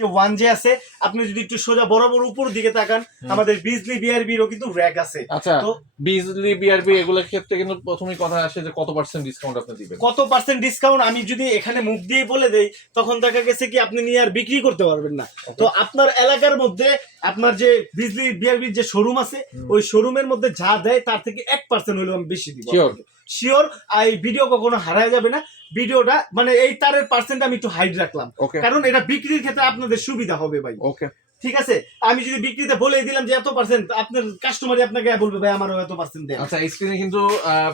যে ওয়ান যে আছে, আপনি যদি একটু সোজা বরাবর উপর দিকে তাকান, আমাদের বিজলি বিআরবিরও কিন্তু র‍্যাক আছে। আচ্ছা, তো বিজলি বিআরবি এগুলোর ক্ষেত্রে কিন্তু প্রথমেই কথা আসে যে কত পার্সেন্ট ডিসকাউন্ট আপনি দিবেন? কত পার্সেন্ট ডিসকাউন্ট আমি যদি এখানে মুখ দিয়ে বলে দেই, তখন দেখা গেছে কি আপনি নিয়ে আর বিক্রি করতে পারবেন না। তো আপনার এলাকার মধ্যে আপনার যে বিজলি বিআরবির যে শোরুম আছে, ওই শোরুমের মধ্যে যা দেয় তার থেকে 1% হলেও আমি বেশি দিব। শিওর, এই ভিডিও কখনো হারায় যাবে না। ভিডিওটা মানে এই তারের পার্সেন্ট আমি একটু হাইড রাখলাম, কারণ এটা বিক্রির ক্ষেত্রে আপনাদের সুবিধা হবে ভাই। ওকে, ঠিক আছে, আমি যদি বিক্রিতে বলে দিলাম যে এত পার্সেন্ট, আপনার কাস্টমারই আপনাকে বলবে ভাই আমারও এত পার্সেন্ট দেন। আচ্ছা, স্ক্রিনে কিন্তু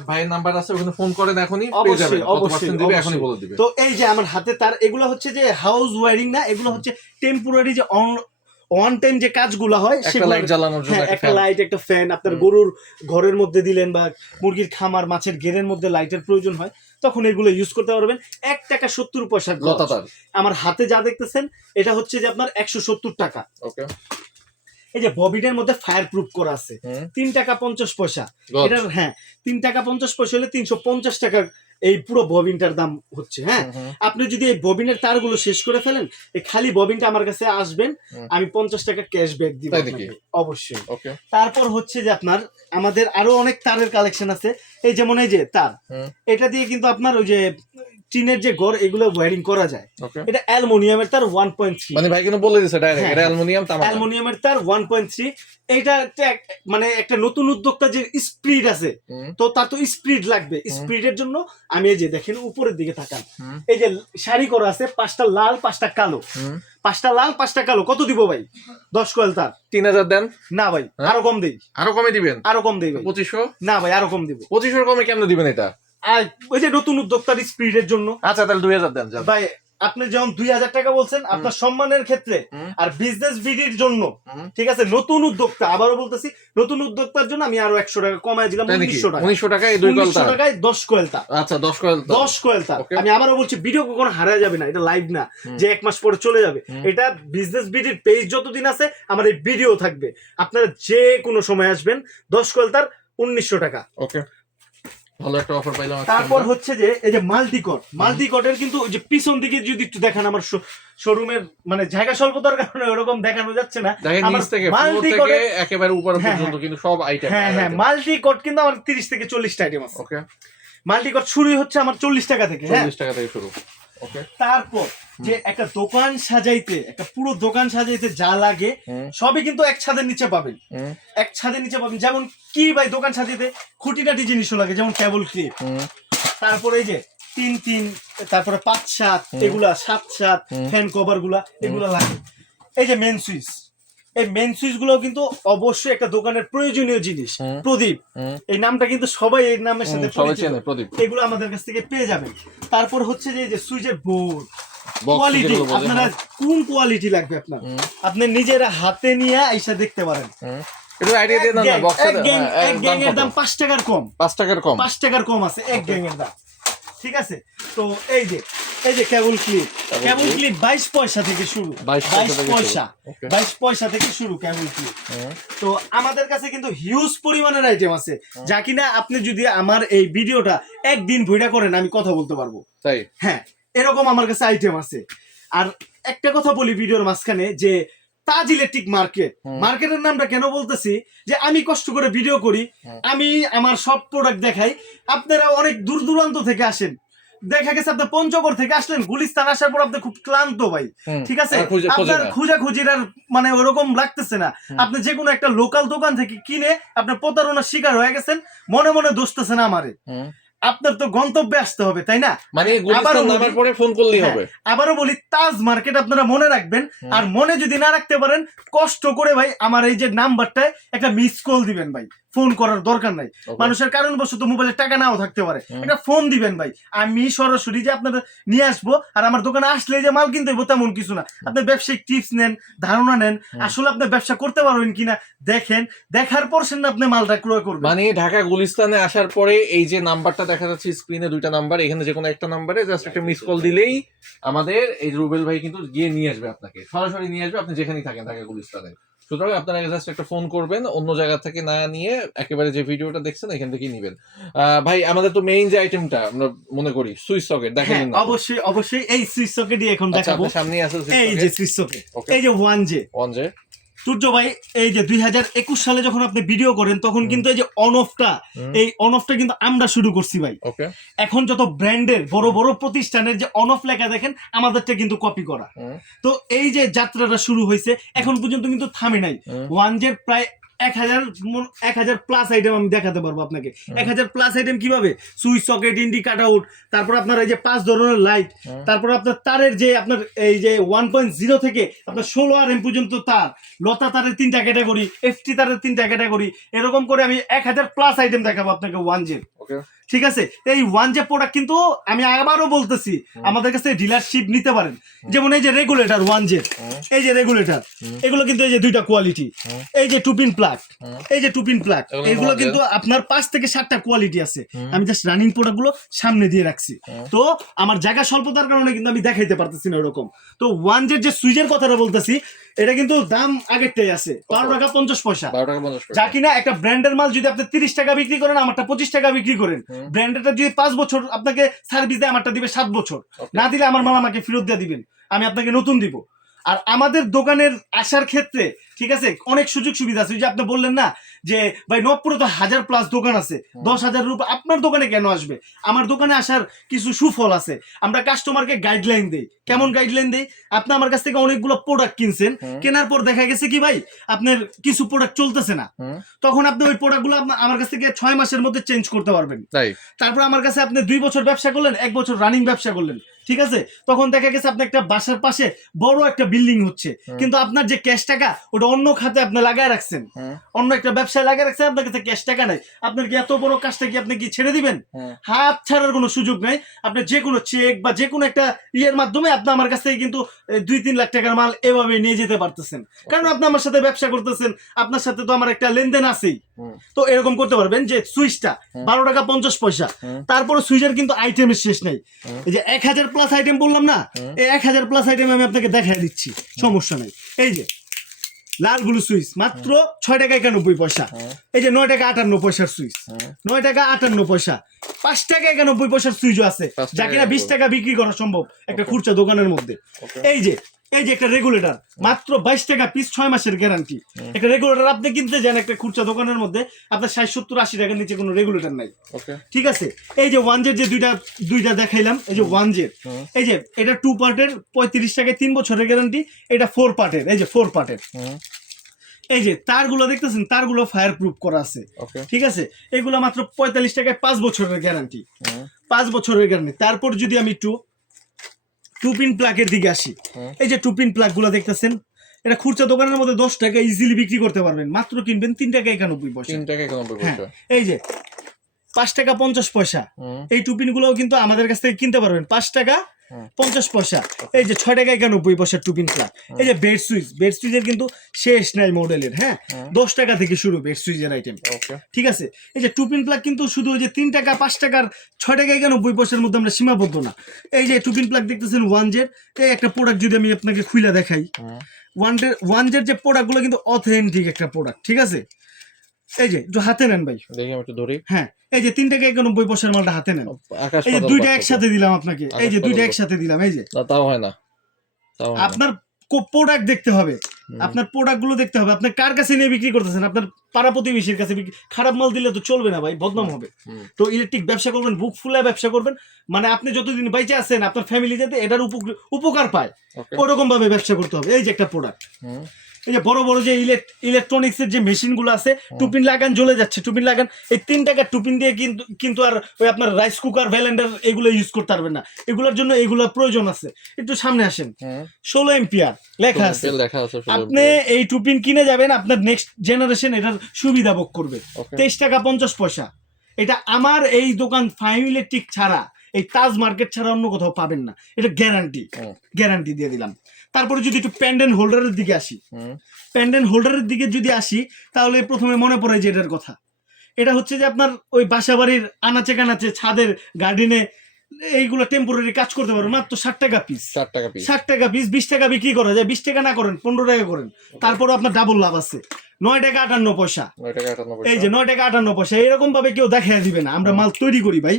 ভাইয়ের নাম্বার আছে, ওখানে ফোন করেন, এখনই পেয়ে যাবেন, কত পার্সেন্ট দিবে এখনই বলে দিবে। তো এই যে আমার হাতে তার, এগুলো হচ্ছে যে হাউস ওয়্যারিং না, এগুলো হচ্ছে টেম্পোরারি যে ওয়ান টাইম যে কাজগুলো হয়, একটা লাইট জ্বালানোর জন্য, একটা লাইট, একটা ফ্যান, আপনার গরুর ঘরের মধ্যে দিলেন বা মুরগির খামার, মাছের ঘেরের মধ্যে লাইটের প্রয়োজন হয়, তখন এগুলো ইউজ করতে পারবেন। 1 টাকা 70 পয়সা লতাতার। আমার হাতে যা দেখতেছেন এটা হচ্ছে যে আপনার 170 টাকা। ওকে, এই যে ববিনের মধ্যে ফায়ার প্রুফ করা আছে, 3 টাকা 50 পয়সা। এটা 3 টাকা 50 পয়সা হলে 350 টাকা এই পুরো ববিনটার দাম হচ্ছে। হ্যাঁ, আপনি যদি এই ববিনের তারগুলো শেষ করে ফেলেন, এই খালি ববিনটা আমার কাছে আসবেন, আমি 50 টাকা ক্যাশব্যাক দিব অবশ্যই। তারপর হচ্ছে যে আপনার আমাদের আরো অনেক তারের কালেকশন আছে। এই যেমন এই যে তার, এটা দিয়ে কিন্তু আপনার ওই যে টিনের যে ঘর, এগুলো ওয়্যারিং করা যায়। এটা অ্যালুমিনিয়ামের তার 1.3, মানে ভাই কিন্তু বলে দিয়েছে ডাইরেক্ট এটা অ্যালুমিনিয়াম, তামা অ্যালুমিনিয়ামের তার 1.3। এটা মানে একটা নতুন উদ্যোক্তা যে স্পিড আছে, তো তার তো স্পিড লাগবে। স্পিডের জন্য আমি এই যে দেখেন উপরের দিকে তাকান, এই যে শাড়ি করা আছে, 5টা লাল 5টা কালো, 5টা লাল 5টা কালো। কত দিব ভাই? 10 কয়েল তার 3000 দেন না ভাই, আরো কম দেই। আরো কমে দিবেন? আরো কম দেই ভাই। 2500 না ভাই, আরো কম দিব। 2500 কমে কেমনে দিবেন এটা? আর ওই যে নতুন উদ্যোক্তার স্পিডের জন্য। আচ্ছা, তাহলে 2000 দেন ভাই। আপনি যেমন 2000 টাকা বলছেন আপনার সম্মানের ক্ষেত্রে আর বিজনেস ভিডির জন্য, ঠিক আছে, নতুন উদ্যোক্তা, আবারও বলতেছি, নতুন উদ্যোক্তার জন্য আমি আরো 100 টাকা কমায় দিলাম। 1900 টাকায় 2 কয়েল তার, 1900 টাকায় 10 কয়েল তার। আচ্ছা, 10 কয়েল, 10 কয়েল তার। আমি আবারও বলছি, ভিডিও কখনো হারায় যাবে না, এটা লাইভ না যে 1 মাস পরে চলে যাবে। এটা বিজনেস ভিডির পেজ যতদিন আছে আমার এই ভিডিও থাকবে, আপনারা যে কোনো সময় আসবেন। 10 কয়েল তার 1900 টাকা। ওকে, ভালো একটা অফার পাইলাম। তারপর হচ্ছে যে এই যে মাল্টিকটের কিন্তু ওই যে পিছন দিকে যদি একটু দেখেন, আমার শোরুমের মানে জায়গা স্বল্পতার কারণে ওরকম দেখানো যাচ্ছে না। আমার মাল্টিকটে একেবারে উপর পর্যন্ত কিন্তু সব আইটেম। হ্যাঁ, মাল্টিকট কিন্তু আমার 30 থেকে 40টা আইটেম আছে। ওকে, মাল্টিকট শুরু হচ্ছে আমার 40 টাকা থেকে। 40 টাকা থেকে শুরু। ওকে, তারপর যে একটা দোকান সাজাইতে, একটা পুরো দোকান সাজাইতে যা লাগে সবই কিন্তু এক ছাদের নিচে পাবেন। এক ছাদের নিচে পাবেন। যেমন কি ভাই, দোকান সাজাইতে খুঁটিনাটি জিনিসও লাগে, যেমন কেবল ক্লিপ, তারপরে এই যে 3 তারপরে 5-7, এগুলা 7-7 ফ্যান কভার গুলা, এগুলা লাগে। এই যে মেন সুইচ, এই মেন সুইচ গুলো কিন্তু অবশ্যই একটা দোকানের প্রয়োজনীয় জিনিস। প্রদীপ, এই নামটা কিন্তু সবাই এই নামের সাথে পরিচিত, এগুলো আমাদের কাছ থেকে পেয়ে যাবেন। তারপর হচ্ছে যে সুইচের বোর্ড কোয়ালিটি, আপনারা কোন কোয়ালিটি লাগবে আপনার, আপনি নিজেরা হাতে নিয়ে আইসা দেখতে পারেন। এটা আইডিয়া দেন না, বক্সের এক গ্যাংয়ের দাম 5 টাকার কম, 5 টাকার কম, 5 টাকার কম আছে এক গ্যাংয়ের দাম। ঠিক আছে, তো এই যে কেবল ক্লিপ 22 পয়সা থেকে শুরু, 22 পয়সা থেকে শুরু কেবল ক্লিপ। তো আমাদের কাছে কিন্তু হিউজ পরিমাণের আইটেম আছে, যা কিনা আপনি যদি আমার এই ভিডিওটা একদিন ভিডিও করেন আমি কথা বলতে পারবো। তাই হ্যাঁ, এরকম আমার কাছে আইটেম আছে। আর একটা কথা বলি ভিডিওর মাঝখানে, যে তাজ ইলেকট্রিক মার্কেটের নামটা কেন বলতেছি, যে আমি কষ্ট করে ভিডিও করি, আমি আমার সব প্রোডাক্ট দেখাই। আপনারা অনেক দূর দূরান্ত থেকে আসেন, দেখা গেছে আপনি পঞ্চগড় থেকে আসলেন, গুলিস্তান আসার পর আপনি খুব ক্লান্ত ভাই, ঠিক আছে, আপনার খুঁজাখুঁজির আর মানে ওরকম লাগতেছে না। আপনি যে কোনো একটা লোকাল দোকান থেকে কিনে আপনার প্রতারণার শিকার হয়ে গেছেন, মনে মনে দোষতেছেন আমারে। আপনার তো গন্তব্যে আসতে হবে, তাই না? মানে নামার পরে ফোন করলেই হবে। আবারও বলি, তাজ মার্কেট আপনারা মনে রাখবেন। আর মনে যদি না রাখতে পারেন, কষ্ট করে ভাই আমার এই যে নাম্বারটায় একটা মিস কল দিবেন ভাই, ফোন করার দরকার নাই। মানুষের কারণবশত মোবাইলে টাকা নাও থাকতে পারে, একটা ফোন দিবেন ভাই, আমি সরাসরি যে আপনাদের নিয়ে আসবো। আর আমার দোকানে আসলে যে মাল কিনতে হইব তেমন কিছু না, আপনি ব্যবসায়িক টিপস নেন, ধারণা নেন, আসলে আপনি ব্যবসা করতে পারবেন কিনা দেখেন, দেখার পর সেন আপনি মালটা ক্রয় করবেন। মানে ঢাকা গুলিস্তানে আসার পরে এই যে নাম্বারটা দেখা যাচ্ছে স্ক্রিনে, 2টা নাম্বার, এখানে যে কোনো একটা নাম্বারে জাস্ট একটা মিস কল দিলেই আমাদের এই রুবেল ভাই কিন্তু গিয়ে নিয়ে আসবে, আপনাকে সরাসরি নিয়ে আসবে, আপনি যেখানেই থাকেন ঢাকা গুলিস্তানে। সুতরাং আপনারা জাস্ট একটা ফোন করবেন, অন্য জায়গা থেকে না নিয়ে একেবারে যে ভিডিওটা দেখছেন এখান থেকেই নেবেন। ভাই, আমাদের তো মেইন যে আইটেমটা আমরা মনে করি সুইচ সকেট, দেখেন অবশ্যই এই সুইচ সকেটই এখন দেখাবো। সামনে আছে এই যে সুইচ সকেট, এই যে 1J সূর্য ভাই, এই যে 2021 সালে যখন আপনি ভিডিও করেন তখন কিন্তু এই যে অন অফটা কিন্তু আমরা শুরু করছি ভাই। এখন যত ব্র্যান্ডের বড় বড় প্রতিষ্ঠানের যে অন অফ লেখা দেখেন আমাদেরটা কিন্তু কপি করা। তো এই যে যাত্রাটা শুরু হয়েছে এখন পর্যন্ত কিন্তু থামে নাই। 1J প্রায় 1000 প্লাস আইটেম আমি দেখাতে পারবো আপনাকে। 1000 প্লাস আইটেম কিভাবে, সুইচ সকেট, ইন্ডি কাট আউট, তারপর আপনার এই যে 5 ধরনের লাইট, তারপর আপনার তারের যে আপনার এই যে 1.0 থেকে আপনার 16 RM পর্যন্ত তার, লতা তারের 3টা ক্যাটাগরি, এফটি তারের 3টা ক্যাটাগরি, এরকম করে আমি 1000 প্লাস আইটেম দেখাবো আপনাকে 1J। ঠিক আছে, এই 1J প্রোডাক্ট কিন্তু আমি আবারও বলতেছি আমাদের কাছে ডিলারশিপ নিতে পারেন। যেমন এই যে রেগুলেটর 1J, এই যে রেগুলেটর, এগুলো কিন্তু এই যে দুইটা কোয়ালিটি, এই যে টু পিন প্লাগ, এই যে টু পিন প্লাগ, এগুলো কিন্তু আপনার 5 থেকে 7টা কোয়ালিটি আছে। আমি জাস্ট রানিং প্রোডাক্ট গুলো সামনে দিয়ে রাখছি, তো আমার জায়গা স্বল্পতার কারণে কিন্তু আমি দেখাইতে পারতেছি না এরকম। তো 1J যে সুইচের কথাটা বলতেছি এটা কিন্তু দাম আগেরটাই আছে 12 টাকা 50 পয়সা। যা কিনা একটা ব্র্যান্ডের মাল যদি আপনি 30 টাকা বিক্রি করেন, আমারটা 25 টাকা বিক্রি করেন, ব্র্যান্ডেরটা যদি 5 বছর আপনাকে সার্ভিস দেয়, আমারটা দিবে 7 বছর। না দিলে আমার মাল আমাকে ফেরত দিয়ে দিবেন, আমি আপনাকে নতুন দিব। আর আমাদের দোকানের আসার ক্ষেত্রে ঠিক আছে অনেক সুযোগ সুবিধা আছে। যে আপনি বললেন না যে ভাই নবপুরে তো 1000 প্লাস দোকান আছে, 10,000 রুপে আপনার দোকানে কেন আসবে? আমার দোকানে আসার কিছু সুফল আছে। আমরা কাস্টমারকে গাইডলাইন দেই। কেমন গাইডলাইন দেই? আপনি আমার কাছ থেকে অনেকগুলো প্রোডাক্ট কিনছেন, কেনার পর দেখা গেছে কি ভাই আপনার কিছু প্রোডাক্ট চলতেছে না, তখন আপনি ওই প্রোডাক্টগুলো আমার কাছ থেকে 6 মাসের মধ্যে চেঞ্জ করতে পারবেন। তারপর আমার কাছে আপনি 2 বছর ব্যবসা করলেন, 1 বছর রানিং ব্যবসা করলেন, ঠিক আছে, তখন দেখা গেছে আপনি একটা বাসার পাশে বড় একটা বিল্ডিং হচ্ছে, কিন্তু আপনার যে ক্যাশ টাকা ওটা অন্য খাতে আপনি লাগায় রাখছেন, অন্য একটা ব্যবসায় লাগায় রাখছেন, আপনার কাছে ক্যাশ টাকা নাই। আপনার কি এত বড় কাজটা কি আপনি কি ছেড়ে দিবেন? হাত ছাড়ার কোনো সুযোগ নাই। আপনি যে কোনো চেক বা যে কোনো একটা ইয়ের মাধ্যমে আপনি আমার কাছ থেকে কিন্তু 2-3 লাখ টাকার মাল এভাবে নিয়ে যেতে পারতেছেন, কারণ আপনি আমার সাথে ব্যবসা করতেছেন, আপনার সাথে তো আমার একটা লেনদেন আছেই। তো এরকম করতে পারবেন যে সুইচটা 12 টাকা 50 পয়সা। তারপরে সুইচের কিন্তু আইটেমের শেষ নাই। এই যে 1000 প্লাস আইটেম বললাম না, এই 1000 প্লাস আইটেম আমি আপনাকে দেখাই দিচ্ছি, সমস্যা নাই। এই যে লাল ব্লু সুইচ মাত্র 6 টাকা 91 পয়সা। এই যে 9 টাকা 58 পয়সার সুইচ, 9 টাকা 58 পয়সা। 5 টাকা 91 পয়সার সুইচও আছে, যা কিনা 20 টাকা বিক্রি করা সম্ভব একটা খুচরা দোকানের মধ্যে। এই যে একটা রেগুলেটর মাত্র 22 টাকা পিস, 6 মাসের গ্যারান্টি। একটা রেগুলেটর আপনি কিনতে যান একটা খুচরা দোকানের মধ্যে, আপনার 60-70-80 টাকার নিচে কোনো রেগুলেটর নাই, ঠিক আছে। এই যে 1J যে দুইটা দেখাইলাম, এই যে 1J, এই যে এটা 2 পার্টের 35 টাকায় 3 বছরের গ্যারান্টি, এটা 4 পার্টের, এই যে 4 পার্টের। এই যে তারগুলো দেখতেছেন, তারগুলো ফায়ার প্রুফ করা আছে, ঠিক আছে। এগুলো মাত্র 45 টাকায় 5 বছরের গ্যারান্টি, 5 বছরের গ্যারান্টি। তারপর যদি আমি টু পিন প্লাগের দিকে আসি, এই যে টু পিন প্লাগ গুলো দেখতেছেন, এটা খুচরা দোকানের মধ্যে 10 টাকা ইজিলি বিক্রি করতে পারবেন, মাত্র কিনবেন 3 টাকা 91 পয়সা। এই যে 5 টাকা 50 পয়সা, এই টু পিন গুলোও কিন্তু আমাদের কাছ থেকে কিনতে পারবেন 5 টাকা 50 পয়সা। এই যে 6 টাকা 91 পয়সা টু পিন প্লাগ। এই যে বেড সুইচের কিন্তু শেষ নাই মডেলের, হ্যাঁ, 10 টাকা থেকে শুরু বেড সুইচের আইটেম, ঠিক আছে। এই যে টু পিন প্লাগ কিন্তু শুধু ওই যে 3 টাকা 5 টাকার 6 টাকা 91 পয়সার মধ্যে আমরা সীমাবদ্ধ না। এই যে টু পিন প্লাগ দেখতেছেন 1J, এই একটা প্রোডাক্ট যদি আমি আপনাকে খুলে দেখাই, 1J যে প্রোডাক্ট গুলো কিন্তু অথেন্টিক একটা প্রোডাক্ট, ঠিক আছে। এই যে একটু হাতে নেন ভাই, দেখি আমি একটু ধরি। হ্যাঁ, এই যে 3 টাকা 91 পয়সার মালটা হাতে নেন। এই যে দুইটা একসাথে দিলাম আপনাকে, এই যে দুইটা একসাথে দিলাম। এই যে তাও হয় না, আপনার প্রোডাক্ট দেখতে হবে, আপনার প্রোডাক্ট গুলো দেখতে হবে, আপনি কার কাছে নিয়ে বিক্রি করতেছেন। আপনার পাড়া প্রতিবেশীর কাছে খারাপ মাল দিলে তো চলবে না ভাই, বদনাম হবে। তো ইলেকট্রিক ব্যবসা করবেন, বুক ফুলে ব্যবসা করবেন, মানে আপনি যতদিন বাইচে আছেন আপনার ফ্যামিলি যাতে এটার উপকার পায়, ওরকম ভাবে ব্যবসা করতে হবে। এই যে একটা প্রোডাক্ট, এই যে বড় বড় যে ইলেকট্রনিক্স এর যে মেশিন গুলো আছে, টুপিন লাগান জ্বলে যাচ্ছে, টুপিন লাগান, এই 3 টাকার টুপিন দিয়ে কিন্তু আর ওই আপনার রাইস কুকার ভ্যালেন্ডার এগুলো ইউজ করতে পারবেন না। এগুলোর জন্য এগুলোর প্রয়োজন আছে। একটু সামনে আসেন, 16 এম্পিয়ার লেখা আছে। আপনি এই টুপিন কিনে যাবেন, আপনার নেক্সট জেনারেশন এটার সুবিধা ভোগ করবে। 23 টাকা 50 পয়সা। এটা আমার এই দোকান ফাইম ইলেকট্রিক ছাড়া, এই তাজ মার্কেট ছাড়া অন্য কোথাও পাবেন না, এটা গ্যারান্টি দিয়ে দিলাম। তারপরে যদি একটু প্যান্ডেন্ট হোল্ডারের দিকে আসি, প্যান্ডেন্ট হোল্ডারের দিকে যদি আসি, তাহলে প্রথমে মনে পড়ে যে এটার কথা। এটা হচ্ছে যে আপনার ওই বাসা বাড়ির আনাচে কানাচে ছাদের গার্ডেনে এইগুলো টেম্পোরারি কাজ করতে পারবেন, মাত্র 60 টাকা পিস। 60 টাকা পিস, 20 টাকা বিক্রি করা যায়, 20 টাকা না করেন 15 টাকা করেন, তারপরে আপনার ডাবল লাভ আছে। 9 টাকা 58 পয়সা। এই যে 9 টাকা 58 পয়সা, এরকম ভাবে কেউ দেখাই দিবে না, আমরা মাল তৈরি করি ভাই,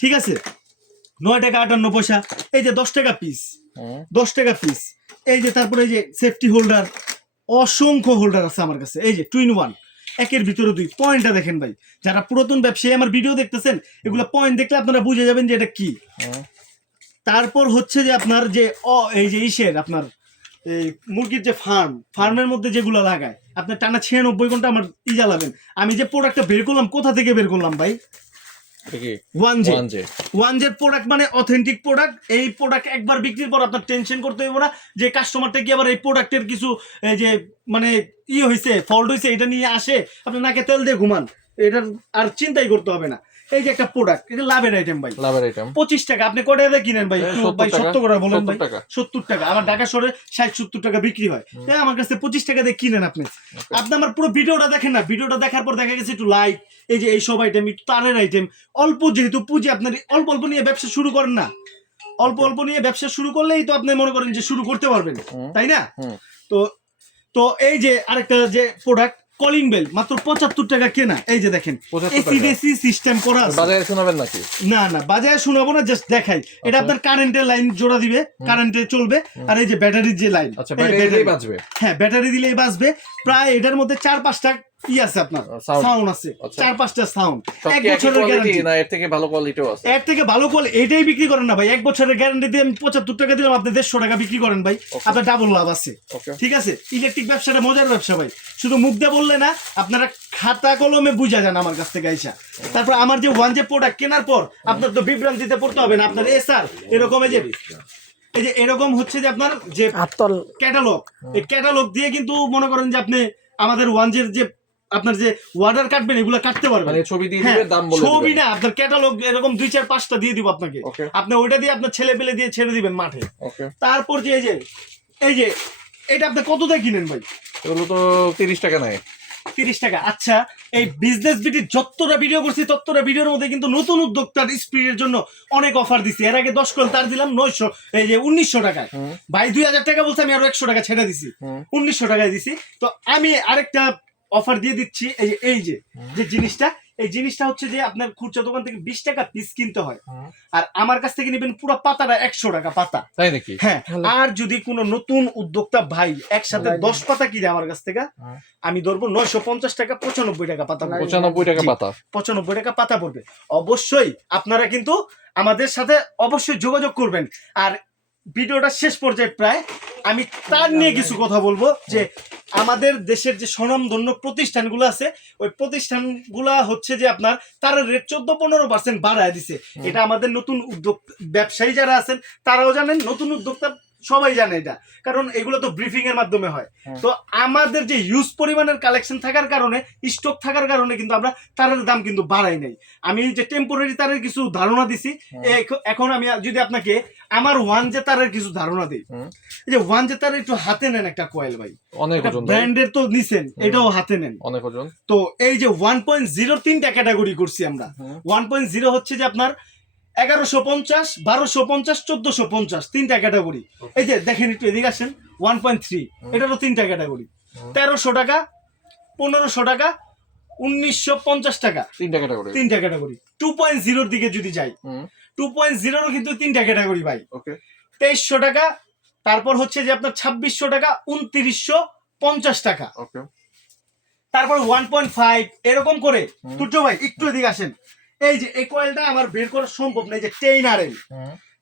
ঠিক আছে। 9 টাকা 58 পয়সা। এই যে 10 টাকা পিস, 10 টাকা পিস। এই যে তারপরে এই যে সেফটি হোল্ডার, অসংখ্য হোল্ডার আছে আমার কাছে। এই যে 2-in-1, একের ভিতরে 2। পয়েন্টটা দেখেন ভাই, যারা পুরাতন ব্যবসায়ী আমার ভিডিও দেখতেছেন, এগুলো পয়েন্ট দেখলে আপনারা বুঝে যাবেন যে এটা কি। তারপর হচ্ছে যে আপনার যে এই যে ইসের আপনার এই মুরগির যে ফার্মের মধ্যে যেগুলো লাগায়, আপনার টানা 96 ঘন্টা আমার জ্বালাবেন। আমি যে প্রোডাক্টটা বের করলাম, কোথা থেকে বের করলাম ভাই? 1J প্রোডাক্ট, মানে অথেন্টিক প্রোডাক্ট। এই প্রোডাক্ট একবার বিক্রির পর আপনার টেনশন করতে হবে না যে কাস্টমারটা কি আবার এই প্রোডাক্টের কিছু যে মানে হয়েছে, ফল্ট হয়েছে, এটা নিয়ে আসে আপনি নাকে তেল দিয়ে ঘুমান, এটার আর চিন্তাই করতে হবে না। এই যে একটা প্রোডাক্ট, এটা লাভের আইটেম ভাই, 25 টাকা। আপনি কত টাকা কিনেন ভাই? ভাই 70 করে বলেন ভাই, 70 টাকা। আমার ঢাকা শহরে 60-70 টাকা বিক্রি হয়, তাই আমার কাছে 25 টাকা দিয়ে কিনেন আপনি। আপনি আমার পুরো ভিডিওটা দেখেন না, ভিডিওটা দেখার পর দেখা গেছে একটু লাইট, এই যে এই সব আইটেম, একটু তারের আইটেম, অল্প যেহেতু পুঁজি, আপনার অল্প অল্প নিয়ে ব্যবসা শুরু করেন না, অল্প অল্প নিয়ে ব্যবসা শুরু করলেই তো আপনি মনে করেন যে শুরু করতে পারবেন, তাই না? তো তো এই যে আরেকটা যে প্রোডাক্ট, কলিং বেল, মাত্র 75 টাকা কেনা। এই যে দেখেন এসি সিস্টেম করা আছে। বাজারে শোনাবেন নাকি? না না, বাজারে শোনাবো না, জাস্ট দেখাই। এটা আপনার কারেন্টের লাইন জোড়া দিবে, কারেন্টে চলবে। আর এই যে ব্যাটারির যে লাইন, আচ্ছা ব্যাটারি দিলেই বাজবে। হ্যাঁ, ব্যাটারি দিলেই বাজবে। প্রায় এটার মধ্যে 4-5টা আছে, আপনার সাউন্ড আছে, 4-5টা সাউন্ড। 1 বছরের গ্যারান্টি। না, এর থেকে ভালো কোয়ালিটিও আছে। এর থেকে ভালো কোয়ালিটি এটাই বিক্রি করেন না ভাই। 1 বছরের গ্যারান্টি দিয়ে আমি 75 টাকা দিলাম, আপনি 150 টাকা বিক্রি করেন ভাই, আপনার ডাবল লাভ আছে। ঠিক আছে, ইলেকট্রিক ব্যবসাটা মজার ব্যবসা ভাই, শুধু মুখ দিয়ে বললে না, আপনারা খাতা কলমে বুঝা যান আমার কাছ থেকে আইসা। তারপর আমার যে 1J প্রোডাক্ট কেনার পর আপনার তো বিভ্রান্তিতে পড়তে হবে না। আপনার এসআর এরকম এই যে এরকম হচ্ছে যে আপনার যে ক্যাটালগ, এই ক্যাটালগ দিয়ে কিন্তু মনে করেন যে আপনি আমাদের 1J যে আপনার যে অর্ডার কাটবেন, এগুলো কাটতে পারবেন। মানে ছবি দিয়ে দিবেন, দাম বলে দিবেন। ছবি না, আপনার ক্যাটালগ এরকম 2-4-5টা দিয়ে দিব আপনাকে। আপনি ওইটা দিয়ে আপনার ছেলে পেলে দিয়ে ছেড়ে দিবেন মাঠে। তারপর যে এই যে এটা আপনি কত দিয়ে কিনেন ভাই? এগুলো তো 30 টাকা নেয়। 30 টাকা। আচ্ছা, এই বিজনেস বিটি যতটা ভিডিও করছি, ততটা ভিডিওর মধ্যে কিন্তু নতুন উদ্যোক্তার স্পিডের জন্য অনেক অফার দিছি। এর আগে 10 কয়েল তার দিলাম 900, এই যে 1900 টাকায়। ভাই 2000 টাকা বলছে, আমি আরো 100 টাকা ছেড়ে দিছি, 1900 টাকায় দিছি। তো আমি আরেকটা অফার দিয়ে দিচ্ছি। এই যে জিনিসটা, এই জিনিসটা হচ্ছে যে আপনার খুচরা দোকান থেকে 20 টাকা পিস কিনতে হয়, আর আমার কাছ থেকে নেবেন পুরো পাতাটা 100 টাকা পাতা। তাই নাকি? হ্যাঁ। আর যদি কোনো নতুন উদ্যোক্তা ভাই একসাথে 10 পাতা কিনে আমার কাছ থেকে, আমি ধরবো 950 টাকা, 95 টাকা পাতা। 95 টাকা পাতা, 95 টাকা পাতা পড়বে। অবশ্যই আপনারা কিন্তু আমাদের সাথে অবশ্যই যোগাযোগ করবেন। আর ভিডিওটা শেষ পর্যায়ে প্রায় আমি তার নিয়ে কিছু কথা বলবো, যে আমাদের দেশের যে স্বনামধন্য প্রতিষ্ঠানগুলো আছে, ওই প্রতিষ্ঠানগুলো হচ্ছে যে আপনার তারা রেট 14-15% বাড়ায় দিছে। এটা আমাদের নতুন উদ্যোগ ব্যবসায়ী যারা আছেন তারাও জানেন, নতুন উদ্যোক্তা সবাই জানে এটা, কারণ এগুলো তো ব্রিফিং এর মাধ্যমে হয়। তো আমাদের যে ইউজ পরিমাণের কালেকশন থাকার কারণে, স্টক থাকার কারণে কিন্তু আমরা তারের দাম কিন্তু বাড়াই নাই। আমি যে টেম্পোরারি তারের কিছু ধারণা দিছি, এখন আমি যদি আপনাকে আমার 1J তারের কিছু ধারণা দিই, এই যে 1J তারের একটু হাতে নেন একটা কয়েল ভাই, অনেক ওজন, ব্র্যান্ডের তো নিছেন, এটাও হাতে নেন, অনেক ওজন। তো এই যে 1.0 3টা ক্যাটাগরি করছি আমরা। 1.0 হচ্ছে যে আপনার 1150, 1250, 1450, 3টা ক্যাটাগরি। এই যে দেখেন, একটু এদিকে আসেন। 1.3 এটারও 3টা ক্যাটাগরি, 1300 টাকা, 1500 টাকা, 1950 টাকা, 3টা ক্যাটাগরি। 2.0 এর দিকে যদি যাই, 2.0 কিন্তু 3টা ক্যাটাগরি ভাই। 2300 টাকা, তারপর হচ্ছে যে আপনার 2600 টাকা, 2950 টাকা, তারপর 1.5 এরকম করে। সূর্য ভাই একটু এদিকে আসেন। এই যে এই কয়েলটা আমার বের করা সম্ভব না, এই যে টেইনারেল,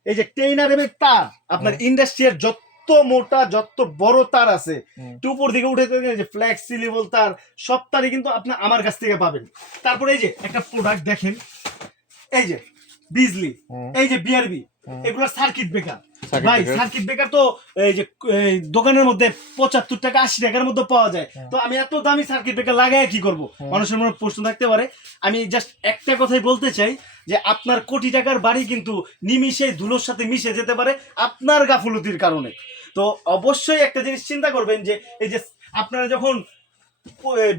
এই যে টেইনারের তার আপনার ইন্ডাস্ট্রিয়াল যত মোটা যত বড় তার আছে, উপর দিকে উঠে যে ফ্লেক্সিবল তার, সব তারই কিন্তু আপনি আমার কাছ থেকে পাবেন। তারপরে এই যে একটা প্রোডাক্ট দেখেন, এই যে বিজলি, এই যে বিআরবি, এগুলো সার্কিট ব্রেকার ভাই। সার্কিট ব্রেকার তো এই যে দোকানের মধ্যে 75 টাকা 80 টাকার মধ্যে পাওয়া যায়। তো আমি এত দামি সার্কিট ব্রেকার লাগায় কি করব? মানুষের মনে প্রশ্ন থাকতে পারে। আমি জাস্ট একটা কথাই বলতে চাই, যে আপনার কোটি টাকার বাড়ি কিন্তু নিমিষে ধুলোর সাথে মিশে যেতে পারে আপনার গাফলতির কারণে। তো অবশ্যই একটা জিনিস চিন্তা করবেন, যে এই যে আপনারা যখন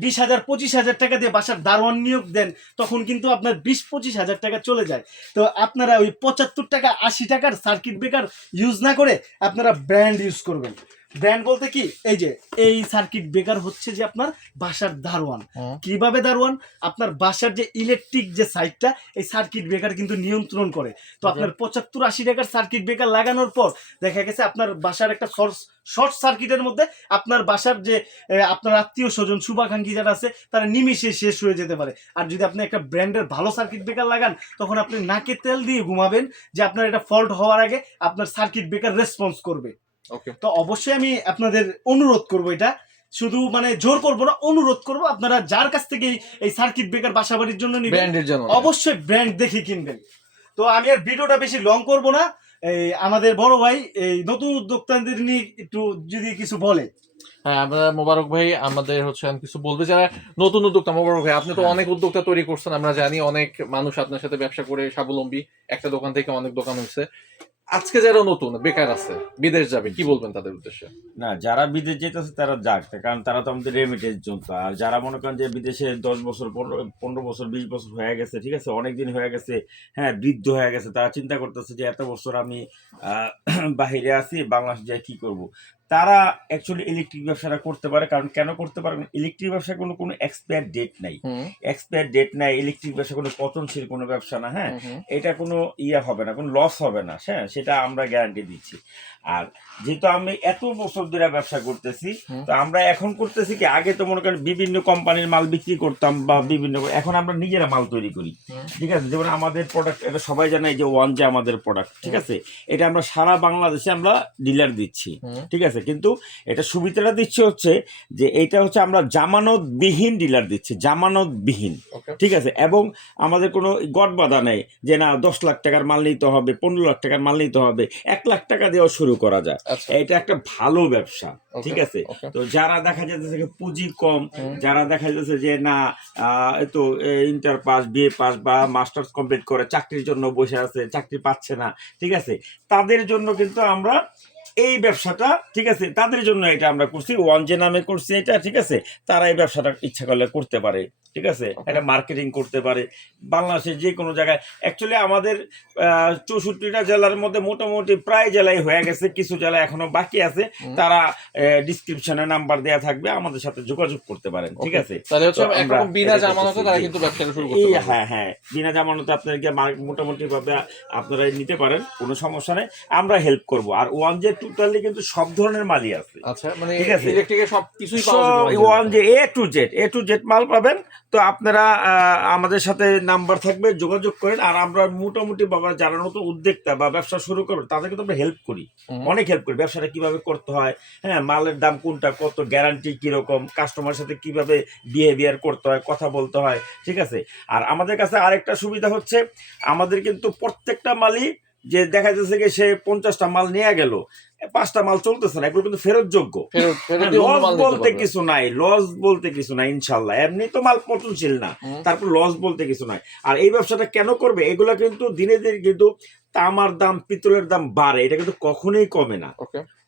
20,000 25,000 টাকা দিয়ে বাসার দারোয়ান নিয়োগ দেন, তখন কিন্তু আপনার 20-25,000 টাকা চলে যায়। তো আপনারা ওই 75 টাকা 80 টাকার সার্কিট ব্রেকার ইউজ না করে আপনারা ব্র্যান্ড ইউজ করবেন। ব্র্যান্ড বলতে কি এই যে এই সার্কিট ব্রেকার হচ্ছে যে আপনার বাসার দারোয়ান। কিভাবে দারোয়ান? আপনার বাসার যে ইলেকট্রিক যে সাইডটা এই সার্কিট ব্রেকার কিন্তু নিয়ন্ত্রণ করে। তো আপনার 75-80 টাকার সার্কিট ব্রেকার লাগানোর পর দেখা গেছে আপনার বাসার একটা শর্ট সার্কিটের মধ্যে আপনার বাসার যে আপনার আত্মীয় স্বজন শুভাকাঙ্ক্ষী যারা আছে তারা নিমিষে শেষ হয়ে যেতে পারে। আর যদি আপনি একটা ব্র্যান্ডের ভালো সার্কিট ব্রেকার লাগান তখন আপনি নাকে তেল দিয়ে ঘুমাবেন যে আপনার এটা ফল্ট হওয়ার আগে আপনার সার্কিট ব্রেকার রেসপন্স করবে। তো অবশ্যই আমি আপনাদের অনুরোধ করব, এটা শুধু মানে জোর করবো না, অনুরোধ করব আপনারা যার কাছ থেকে এই সার্কিট ব্রেকার বাসা বাড়ির জন্য নিবেন অবশ্যই ব্র্যান্ড দেখে কিনবেন। তো আমি আর ভিডিওটা বেশি লং করব না, এই আমাদের বড় ভাই এই নতুন উদ্যোক্তাদের নিয়ে একটু যদি কিছু বলে। হ্যাঁ, আমরা মোবারক ভাই আমাদের হচ্ছে কিছু বলবে যারা নতুন উদ্যোক্তা। মোবারক ভাই, আপনি তো অনেক উদ্যোক্তা তৈরি করছেন, আমরা জানি অনেক মানুষ আপনার সাথে ব্যবসা করে স্বাবলম্বী, একটা দোকান থেকে অনেক দোকান হয়েছে। আজকে যারা নতুন বেকার আছে, বিদেশ যাবে, কি বলবেন তাদের উদ্দেশ্যে? না, যারা বিদেশ যেতেছে তারা যাক, কারণ তারা তো আমাদের রেমিটেন্স জন্তু। আর যারা মনে করেন যে বিদেশে 10 বছর 15 বছর 20 বছর হয়ে গেছে, ঠিক আছে, অনেকদিন হয়ে গেছে, হ্যাঁ, বৃদ্ধ হয়ে গেছে, তারা চিন্তা করতেছে যে এত বছর আমি বাহিরে আছি, বাংলাদেশ যাই কি করব, তারা অ্যাকচুয়ালি ইলেকট্রিক ব্যবসাটা করতে পারে। কারণ কেন করতে পারে? ইলেকট্রিক ব্যবসা কোনো এক্সপায়ার ডেট নাই, এক্সপায়ার ডেট নাই। ইলেকট্রিক ব্যবসা কোনো পতনশীল কোনো ব্যবসা না। হ্যাঁ, এটা কোনো ইয়ে হবে না, কোনো লস হবে না। হ্যাঁ, সেটা আমরা গ্যারান্টি দিচ্ছি। আর যেহেতু আমি এত বছর ধরে ব্যবসা করতেছি, তো আমরা এখন করতেছি কি, আগে তো মনে করেন বিভিন্ন কোম্পানির মাল বিক্রি করতাম বা বিভিন্ন, এখন আমরা নিজেরা মাল তৈরি করি। ঠিক আছে, যেমন আমাদের প্রোডাক্ট, এটা সবাই জানে যে ওয়ান যে আমাদের প্রোডাক্ট, ঠিক আছে, এটা আমরা সারা বাংলাদেশে আমরা ডিলার দিচ্ছি। ঠিক আছে, কিন্তু এটা সুবিধাটা দিচ্ছে হচ্ছে যে এইটা হচ্ছে আমরা জামানতবিহীন ডিলার দিচ্ছি, জামানতবিহীন। ঠিক আছে, এবং আমাদের কোনো গড় বাধা নেই যে না 10 লাখ টাকার মাল নিতে হবে, 15 লাখ টাকার মাল নিতে হবে, 1 লাখ টাকা দিয়েও শুরু করা যায়। এটা একটা ভালো ব্যবসা। ঠিক আছে, তো যারা দেখা যাচ্ছে পুঁজি কম, যারা দেখা যাচ্ছে যে না তো ইন্টার পাস, বিএ পাস বা মাস্টার্স কমপ্লিট করে চাকরির জন্য বসে আছে, চাকরি পাচ্ছে না, ঠিক আছে, তাদের জন্য কিন্তু আমরা এই ব্যবসাটা, ঠিক আছে, তাদের জন্য এটা আমরা করছি, ওয়ান যে নামে করছি এটা। ঠিক আছে, তারা এই ব্যবসাটা ইচ্ছা করলে করতে পারে। ঠিক আছে, এটা মার্কেটিং করতে পারে বাংলাদেশের যে কোনো জায়গায়। অ্যাকচুয়ালি আমাদের 64টা জেলার মধ্যে মোটামুটি প্রায় জেলায় হয়ে গেছে, কিছু জেলা এখনো বাকি আছে। তারা ডিসক্রিপশনে নাম্বার দেয়া থাকবে, আমাদের সাথে যোগাযোগ করতে পারেন। ঠিক আছে, বিনা জামানতে তারা কিন্তু ব্যবসা শুরু করতে পারে। হ্যাঁ হ্যাঁ, বিনা জামানতে আপনাদেরকে মোটামুটি ভাবে আপনারা নিতে পারেন, কোনো সমস্যা নেই, আমরা হেল্প করব। আর ওয়ান যে টোটালি কিন্তু সব ধরনের মালই আছে। আচ্ছা, মানে ঠিক আছে, ইলেকট্রিকের সবকিছুই পাওয়া যাবে, ওয়ান যে এ টু জেড মাল পাবেন। তো আপনারা আমাদের সাথে নাম্বার থাকবে, যোগাযোগ করেন। আর আমরা মোটামুটি বাবা যারা নতুন উদ্যোক্তা বা ব্যবসা শুরু করবে তাদেরকে তো আমরা হেল্প করি, অনেক হেল্প করি। ব্যবসাটা কিভাবে করতে হয়, হ্যাঁ, মালের দাম কোনটা, কত গ্যারান্টি কিরকম, কাস্টমারের সাথে কিভাবে বিহেভিয়ার করতে হয়, কথা বলতে হয়। ঠিক আছে, আর আমাদের কাছে আরেকটা সুবিধা হচ্ছে, আমাদের কিন্তু প্রত্যেকটা মালই যে দেখা যাচ্ছে যে সে 50টা মাল নিয়ে গেল, 5টা মাল চলতেছে না, এগুলো কিন্তু ফেরত যোগ্য। লস বলতে কিছু নাই, লস বলতে কিছু নাই, ইনশাল্লাহ। এমনি তো মাল পতনশীল না, তারপর লস বলতে কিছু নাই। আর এই ব্যবসাটা কেন করবে, এগুলা কিন্তু দিনে দিনে কিন্তু তামার দাম, পিতলের দাম বাড়ে, এটা কিন্তু কখনোই কমে না,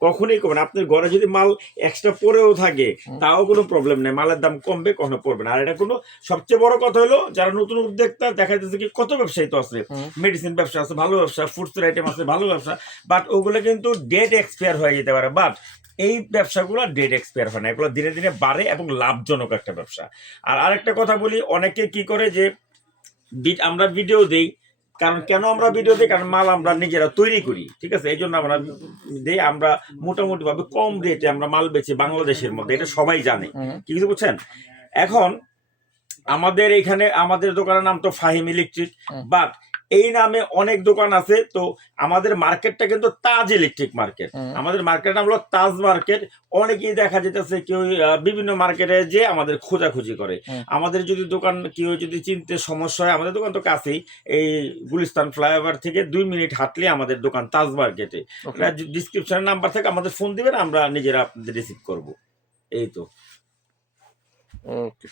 কখনোই কমে না। আপনার ঘরে যদি মাল এক্সট্রা পরেও থাকে তাও কোনো প্রবলেম নেই, মালের দাম কমবে, কখনো পড়বে না। আর এটা কোনো সবচেয়ে বড় কথা হলো, যারা নতুন উদ্যোক্তা, দেখা যাচ্ছে কি কত ব্যবসায়ী তো আছে, মেডিসিন ব্যবসা আছে ভালো ব্যবসা, ফুডসের আইটেম আছে ভালো ব্যবসা, বাট ওগুলো কিন্তু ডেট এক্সপায়ার হয়ে যেতে পারে। বাট এই ব্যবসাগুলো ডেট এক্সপায়ার হয় না, এগুলো ধীরে ধীরে বাড়ে এবং লাভজনক একটা ব্যবসা। আর আরেকটা কথা বলি, অনেকে কি করে যে আমরা ভিডিও দেই, কারণ কেন আমরা ভিডিও দিই, কারণ মাল আমরা নিজেরা তৈরি করি। ঠিক আছে, এই জন্য আমরা দিই। আমরা মোটামুটি ভাবে কম রেটে আমরা মাল বেচি বাংলাদেশের মধ্যে, এটা সবাই জানে। কিছু বুঝছেন? এখন আমাদের এখানে আমাদের দোকানের নাম তো ফাহিম ইলেকট্রিক, বাট এই নামে অনেক দোকান আছে। তো আমাদের মার্কেটটা কিন্তু তাজ ইলেকট্রিক মার্কেট, আমাদের মার্কেট নাম হলো তাজ মার্কেট। অনেকেই দেখা যেতেছে কেউ বিভিন্ন মার্কেটে যে আমাদের খোঁজাখুঁজি করে। আমাদের যদি দোকান কেউ যদি চিনতে সমস্যা হয়, আমাদের দোকান তো কাছেই, এই গুলিস্তান ফ্লাইওভার থেকে 2 মিনিট হাঁটলে আমাদের দোকান তাজ মার্কেটে। ডিসক্রিপশনের নাম্বার থেকে আমাদের ফোন দিবেন, আমরা নিজেরা আপনাদের রিসিভ করব। এই তো। ওকে।